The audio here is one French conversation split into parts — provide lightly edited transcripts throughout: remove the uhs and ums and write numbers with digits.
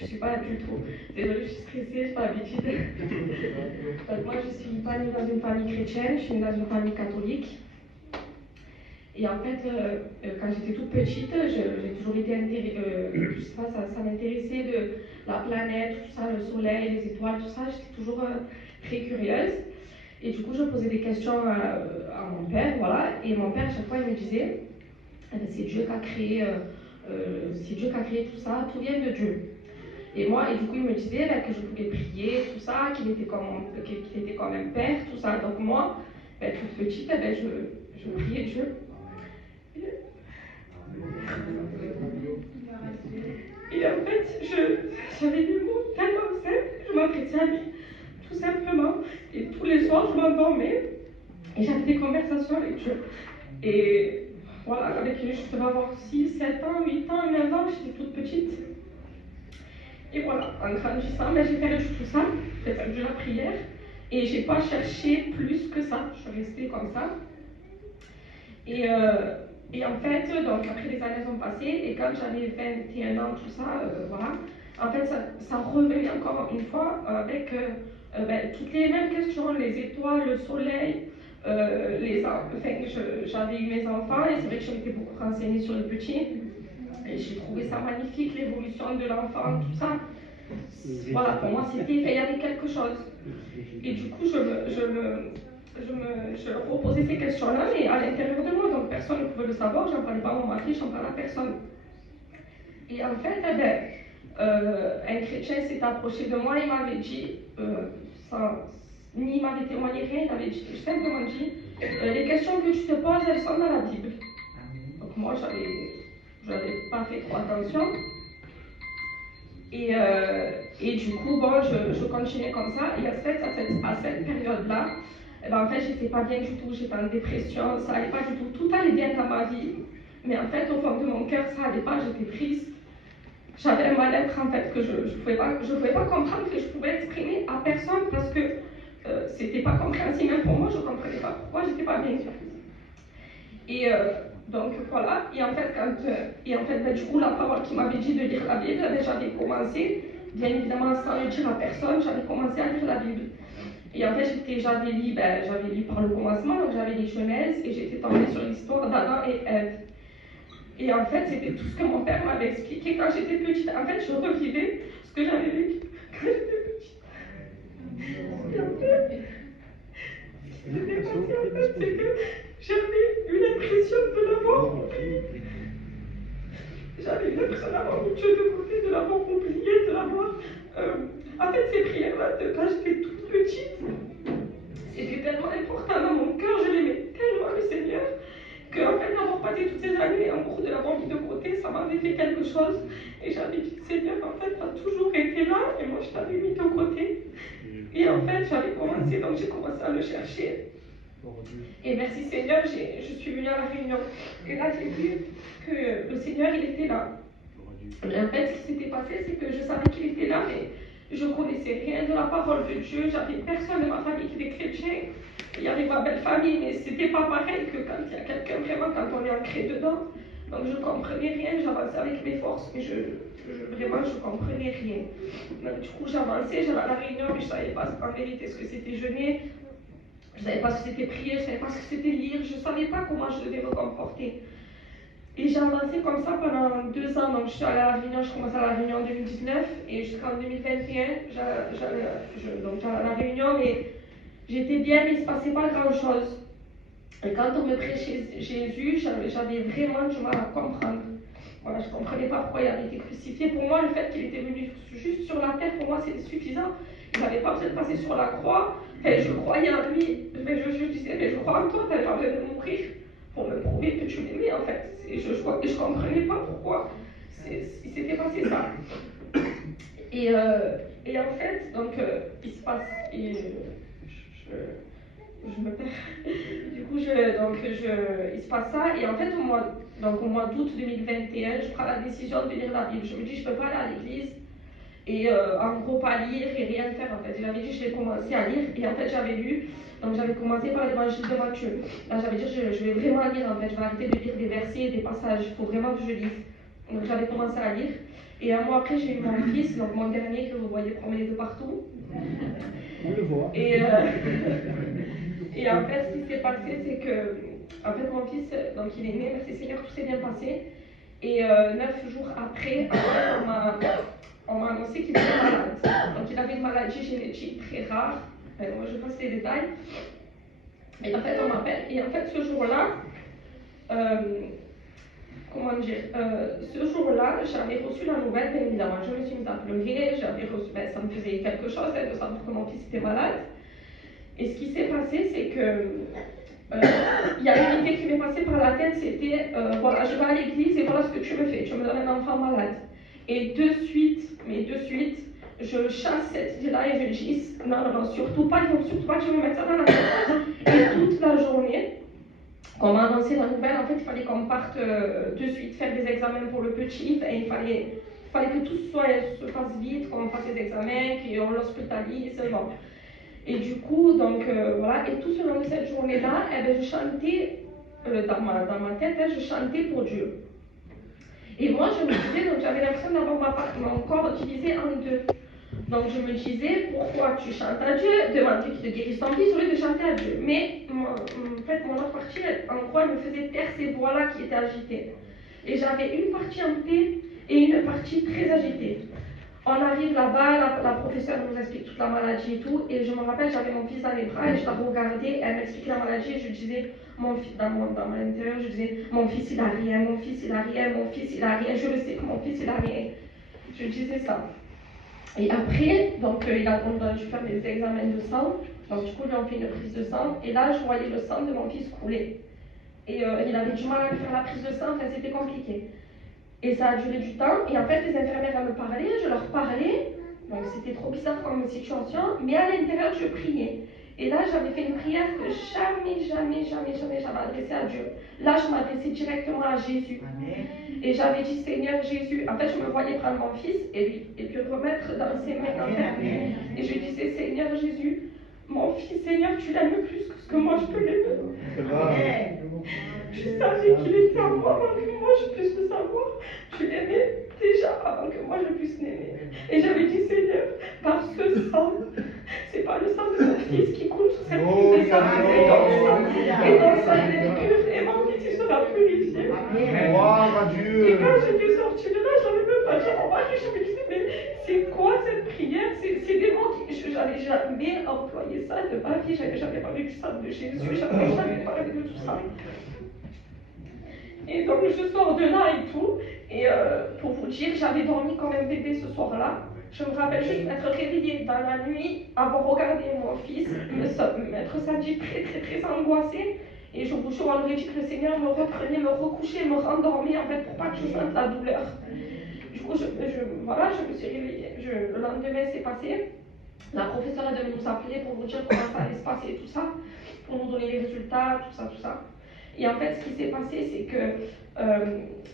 je suis pas du tout. Désolée, je suis stressée, je n'ai pas l'habitude. Donc moi, je ne suis pas née dans une famille chrétienne, je suis née dans une famille catholique. Et en fait, quand j'étais toute petite, j'ai toujours été je sais pas, ça m'intéressait de la planète, tout ça, le soleil, les étoiles, tout ça. J'étais toujours très curieuse. Et du coup, je posais des questions à mon père, voilà. Et mon père, à chaque fois, il me disait, c'est Dieu qui a créé, c'est Dieu qui a créé tout ça, tout vient de Dieu. Et du coup, il me disait que je pouvais prier, tout ça, qu'il était comme un père, tout ça. Donc moi, toute petite, je priais Dieu. Et en fait, j'avais des mots tellement simples, je m'adressais à lui, tout simplement. Et tous les soirs, je m'endormais et j'avais des conversations avec Dieu. Et voilà, avec lui, je devais avoir 6, 7 ans, 8 ans, 9 ans, j'étais toute petite. Et voilà, en grandissant, j'ai perdu tout ça, j'ai perdu la prière. Et j'ai pas cherché plus que ça, je suis restée comme ça. Et en fait, donc après les années sont passées, et quand j'avais 21 ans, tout ça, voilà, en fait, ça revenait encore une fois avec toutes les mêmes questions, les étoiles, le soleil, j'avais eu mes enfants, et c'est vrai que je m'étais beaucoup renseignée sur les petits, et j'ai trouvé ça magnifique, l'évolution de l'enfant, tout ça. Voilà, pour moi, il y avait quelque chose. Et du coup, je reposais ces questions-là, mais à l'intérieur de moi, donc personne ne pouvait le savoir, j'en parlais pas à mon mari, j'en parlais à personne. Et en fait, un chrétien s'est approché de moi, il m'avait dit, ni il m'avait témoigné rien, il m'avait simplement dit, les questions que tu te poses, elles sont dans la Bible. Donc moi, j'avais pas fait trop attention. Et du coup, bon, je continuais comme ça. Et à cette période-là, en fait, j'étais pas bien du tout. J'étais en dépression, ça allait pas du tout. Tout allait bien dans ma vie. Mais en fait, au fond de mon cœur, ça allait pas. J'étais triste. J'avais un mal-être, en fait, que je pouvais pas comprendre, que je pouvais exprimer à personne parce que c'était pas compréhensible. Même pour moi, je comprenais pas pourquoi j'étais pas bien. Donc voilà, et en fait, du coup, la parole qui m'avait dit de lire la Bible, j'avais commencé, bien évidemment sans le dire à personne, j'avais commencé à lire la Bible. Et en fait, j'avais lu par le commencement, donc j'avais lu Genèse, et j'étais tombée sur l'histoire d'Adam et Ève. Et en fait, c'était tout ce que mon père m'avait expliqué quand j'étais petite. En fait, je revivais ce que j'avais vécu quand j'étais petite. Et en fait, ce qui s'était passé, en fait, c'est que j'avais eu l'impression de l'avoir oublié. J'avais l'impression d'avoir mis Dieu de côté, de l'avoir oublié, de l'avoir. En fait, ces prières-là, quand j'étais toute petite, c'était tellement important dans mon cœur, je l'aimais tellement le Seigneur, qu'en fait, d'avoir passé toutes ces années en cours de l'avoir mis de côté, ça m'avait fait quelque chose. Et j'avais dit, Seigneur, en fait, tu as toujours été là, et moi, je t'avais mis de côté. Et en fait, donc j'ai commencé à le chercher. Et merci Seigneur, je suis venue à la réunion. Et là, j'ai vu que le Seigneur, il était là. Et en fait, ce qui s'était passé, c'est que je savais qu'il était là, mais je ne connaissais rien de la parole de Dieu. J'avais personne de ma famille qui était chrétien. Il y avait ma belle famille, mais ce n'était pas pareil que quand il y a quelqu'un vraiment, quand on est ancré dedans. Donc je ne comprenais rien, j'avançais avec mes forces, mais vraiment, je ne comprenais rien. Donc du coup, j'avançais, j'allais à la réunion, mais je ne savais pas en vérité ce que c'était jeûner. Je ne savais pas ce que c'était prier, je ne savais pas ce que c'était lire, je ne savais pas comment je devais me comporter. Et j'ai avancé comme ça pendant 2 ans. Donc je suis allée à la réunion, je commençais à la réunion en 2019 et jusqu'en 2021, j'allais à la réunion, mais j'étais bien, mais il ne se passait pas grand-chose. Et quand on me prêchait Jésus, j'avais vraiment du mal à comprendre. Voilà, je ne comprenais pas pourquoi il avait été crucifié. Pour moi, le fait qu'il était venu juste sur la terre, pour moi, c'était suffisant. Il n'avait pas besoin de passer sur la croix. Et je croyais en lui. Je disais, mais je crois en toi, tu n'avais pas besoin de mourir pour me prouver que tu m'aimais, en fait. Et je ne comprenais pas pourquoi il s'était passé ça. Et en fait, donc, il se passe... je me perds. Du coup, il se passe ça. Et en fait, au mois d'août 2021, je prends la décision de lire la Bible. Je me dis, je ne peux pas aller à l'église et en gros pas lire et rien faire. En fait, j'avais dit, je vais commencer à lire. Et en fait, j'avais commencé par l'évangile de Matthieu. Là, j'avais dit, je vais vraiment lire. En fait, je vais arrêter de lire des versets et des passages. Il faut vraiment que je lise. Donc, j'avais commencé à lire. Et un mois après, j'ai eu mon fils, donc mon dernier que vous voyez promener de partout. On le voit. Et en fait, ce qui s'est passé, c'est que, en fait, mon fils, donc il est né, merci Seigneur, tout s'est bien passé. Et 9 jours après, en fait, on m'a annoncé qu'il était malade. Donc il avait une maladie génétique très rare. Moi, je passe les détails. Et en fait, on m'appelle. Et en fait, ce jour-là, ce jour-là, j'avais reçu la nouvelle, bien évidemment. Je me suis mise à pleurer, j'avais reçu, ça me faisait quelque chose de savoir que mon fils était malade. Et ce qui s'est passé, c'est que il y a une idée qui m'est passée par la tête, c'était voilà, je vais à l'église et voilà ce que tu me fais, tu me donnes un enfant malade. Et de suite, je chasse cette idée-là et je dis non, surtout pas, il ne faut surtout pas que je me mette ça dans la tête. Et toute la journée, quand on m'a annoncé la nouvelle, en fait, il fallait qu'on parte de suite faire des examens pour le petit, et il fallait que tout se fasse vite, qu'on fasse des examens, qu'on l'hospitalise, bon. Et du coup, donc voilà, et tout ce long de cette journée-là, je chantais dans ma tête, je chantais pour Dieu. Et moi, je me disais, donc j'avais l'impression d'avoir mon corps divisé en deux. Donc je me disais, pourquoi tu chantes à Dieu, demande qu'il te guérisse ton fils au lieu de chanter à Dieu. Mais en fait, mon autre partie, en gros, elle me faisait taire ces voix-là qui étaient agitées. Et j'avais une partie en paix et une partie très agitée. On arrive là-bas, la professeure nous explique toute la maladie et tout, et je me rappelle, j'avais mon fils dans les bras et je la regardais, elle m'expliquait la maladie et je disais, mon fils, dans mon intérieur, je disais, mon fils il a rien, mon fils il a rien, mon fils il a rien, je le sais que mon fils il a rien. Je disais ça. Et après, donc on a dû faire des examens de sang, donc du coup ils ont fait une prise de sang, et là je voyais le sang de mon fils couler. Et il avait du mal à faire la prise de sang, enfin c'était compliqué. Et ça a duré du temps, et en fait les infirmières elles me parlaient, je leur parlais, donc c'était trop bizarre comme situation, mais à l'intérieur je priais. Et là j'avais fait une prière que jamais j'avais adressée à Dieu. Là je m'adressais directement à Jésus. Et j'avais dit Seigneur Jésus, en fait je me voyais prendre mon fils et le remettre dans ses mains en fait. Et je disais Seigneur Jésus, mon fils Seigneur tu l'aimes plus que ce que moi je peux l'aimer. Je savais qu'il était en moi avant que moi je puisse le savoir. Je l'aimais déjà avant que moi je puisse l'aimer. Et j'avais dit Seigneur, par ce sang, c'est pas le sang de mon fils qui coule sur cette prise de sang, c'est ton sang. Et ton sang il est pur et mon fils il sera purifié. Gloire à Dieu. Et quand j'étais sortie de là, j'avais même pas dit au mari, je me disais mais c'est quoi cette prière? C'est des mots qui j'avais jamais employé ça de ma vie, j'avais jamais parlé du sang de Jésus, j'avais jamais parlé de tout ça. Et donc je sors de là et tout, et pour vous dire, j'avais dormi comme un bébé ce soir-là. Je me rappelle juste m'être réveillée dans la nuit, avoir regardé mon fils, m'être sentie très angoissée. Et je vous jure, on aurait dit que le Seigneur me reprenait, me recouchait, me rendormait en fait pour pas que je sente la douleur. Du coup, je me suis réveillée. Le lendemain, c'est passé. La professeure a devait nous appeler pour vous dire comment ça allait se passer et tout ça, pour nous donner les résultats, tout ça. Et en fait, ce qui s'est passé, c'est que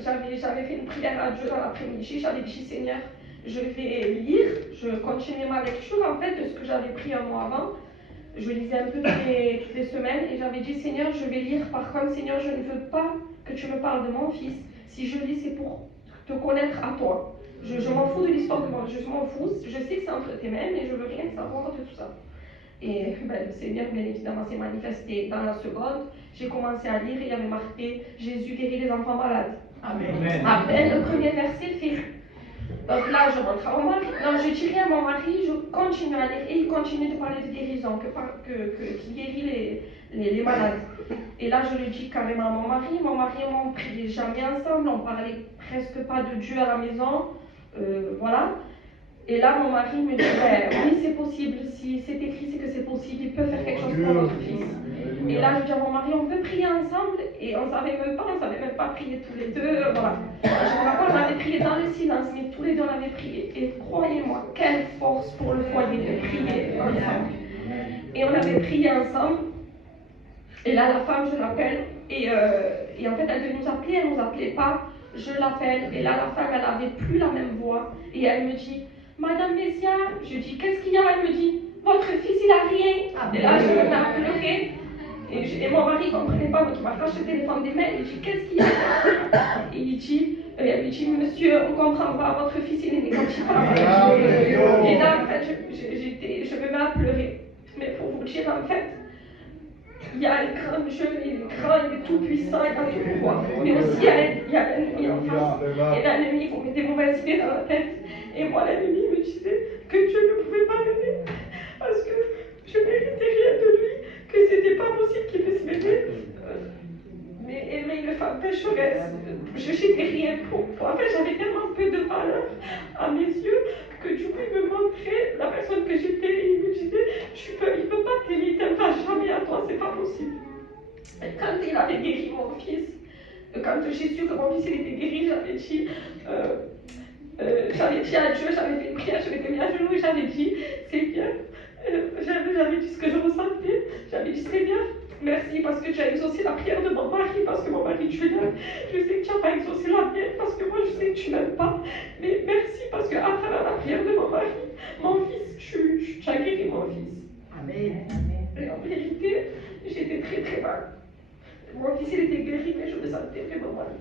j'avais fait une prière à Dieu dans l'après-midi. J'avais dit, Seigneur, je vais lire, je continuais ma lecture en fait de ce que j'avais pris un mois avant. Je lisais un peu toutes les semaines et j'avais dit, Seigneur, je vais lire. Par contre, Seigneur, je ne veux pas que tu me parles de mon fils. Si je lis, c'est pour te connaître à toi. Je m'en fous de l'histoire de moi, je m'en fous. Je sais que c'est entre tes mains, mais je veux rien savoir de tout ça. Et le Seigneur, bien évidemment, s'est manifesté dans la seconde. J'ai commencé à lire et il y avait marqué Jésus guérit les enfants malades. Amen. Après, le premier verset fait. Donc là, je montre à mon mari. Non, je dis rien à mon mari, je continue à lire. Et il continue de parler de guérison, qu'il guérit les malades. Et là, je le dis carrément à mon mari. Mon mari et moi, on ne priait jamais ensemble, on ne parlait presque pas de Dieu à la maison. Voilà. Et là, mon mari me dit, oui, c'est possible, si c'est écrit, c'est que c'est possible, il peut faire quelque chose pour notre fils. Et là, je dis à mon mari, on peut prier ensemble, et on ne savait même pas prier tous les deux, voilà. Je me rappelle, on avait prié dans le silence, mais tous les deux, on avait prié. Et croyez-moi, quelle force pour le foyer de prier ensemble. Et on avait prié ensemble, et là, la femme, je l'appelle, et en fait, elle devait nous appeler, elle ne nous appelait pas, je l'appelle, et là, la femme, elle n'avait plus la même voix, et elle me dit, Madame Messia, je dis, qu'est-ce qu'il y a? Elle me dit, votre fils, il a rien. Et là, je me mets à pleurer. Et mon mari ne comprenait pas, donc il m'a caché le téléphone des mains. Il dit, qu'est-ce qu'il y a? Et il dit, Et elle lui dit, monsieur, on comprend pas, votre fils il est négatif à la Et là, en fait, je me mets à pleurer. Mais pour vous dire, en fait, il y a un grand Dieu, il est grand, il est tout puissant, il a tout pouvoir. Mais aussi, il y a l'ennemi en face. Et l'ennemi, vous met des mauvaises idées dans la tête. Et moi, l'ennemi me disait que Dieu ne pouvait pas m'aimer. Parce que je méritais rien de lui, que c'était pas possible qu'il puisse m'aimer. Mais aimer une femme pécheresse, je n'étais rien pour. En fait, j'avais tellement peu de valeur à mes yeux que du coup, il me montrait la personne que j'étais et il me disait, il ne peut pas t'aimer, il ne t'aimera jamais à toi, c'est pas possible. Et quand il avait guéri mon fils, quand j'ai su que mon fils il était guéri, j'avais dit à Dieu, j'avais fait une prière, je m'étais mis à genoux et j'avais dit, Seigneur, j'avais dit ce que je ressentais, j'avais dit, Seigneur, merci parce que tu as exaucé la prière de mon mari, parce que mon mari tu l'aimes. Je sais que tu n'as pas exaucé la mienne, parce que moi je sais que tu m'aimes pas. Mais merci parce qu'à travers la prière de mon mari, mon fils, tu as guéri mon fils. Amen. Et en vérité, j'étais très très mal. Mon fils il était guéri, mais je me sentais vraiment mal.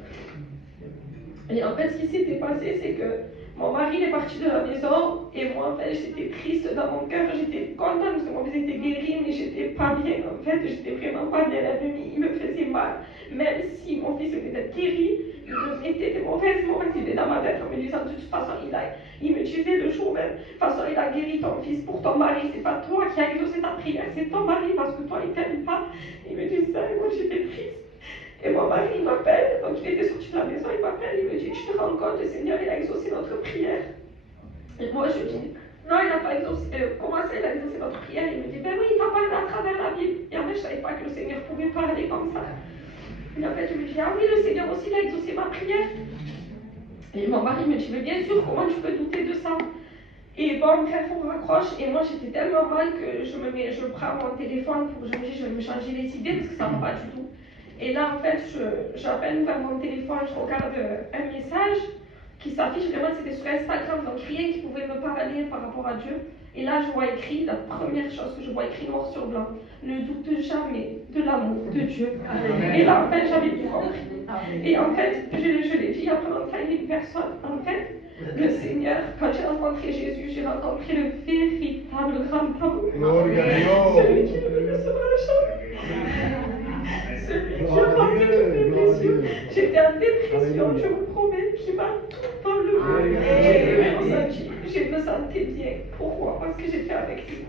Et en fait, ce qui s'était passé, c'est que mon mari est parti de la maison et moi, en fait, j'étais triste dans mon cœur. J'étais contente parce que mon fils était guéri, mais j'étais pas bien. En fait, j'étais vraiment pas bien. L'ennemi, il me faisait mal. Même si mon fils était guéri, il me mettait des mauvaises idées dans ma tête en me disant de toute façon, il me disait le jour même, de toute façon, il a guéri ton fils pour ton mari. C'est pas toi qui as exaucé ta prière, c'est ton mari parce que toi, il t'aime pas. Il me disait ça et moi, j'étais triste. Et mon mari, il m'appelle, donc il était sorti de la maison, il m'appelle, il me dit, tu te rends compte, le Seigneur, il a exaucé notre prière. Et moi, je dis, non, il n'a pas exaucé, comment ça, il a exaucé notre prière? Il me dit, ben oui, il t'a parlé à travers la Bible. Et en fait, je ne savais pas que le Seigneur pouvait parler comme ça. Et en fait, je me dis, ah oui, le Seigneur aussi, il a exaucé ma prière. Et mon mari me dit, mais bien sûr, comment tu peux douter de ça? Et bon, bref, on raccroche, et moi, j'étais tellement mal que je prends mon téléphone pour je vais me changer les idées, parce que ça ne va pas du tout. Et là, en fait, j'appelle vers mon téléphone, je regarde un message qui s'affiche, vraiment, c'était sur Instagram, donc rien qui pouvait me parler par rapport à Dieu. Et là, je vois écrit, la première chose que je vois écrit noir sur blanc, ne doute jamais de l'amour de Dieu. Et là, en fait, j'avais tout compris. Et en fait, je l'ai dit après d'entendre une personne, en fait, le Seigneur, quand j'ai rencontré Jésus, j'ai rencontré le véritable grand amour. Celui qui ne se jamais. Celui qui a rempli toutes mes blessures. J'étais en dépression, je vous promets, qui m'a tout enlevé. Je me sentais bien. Pourquoi? Parce que j'étais avec lui.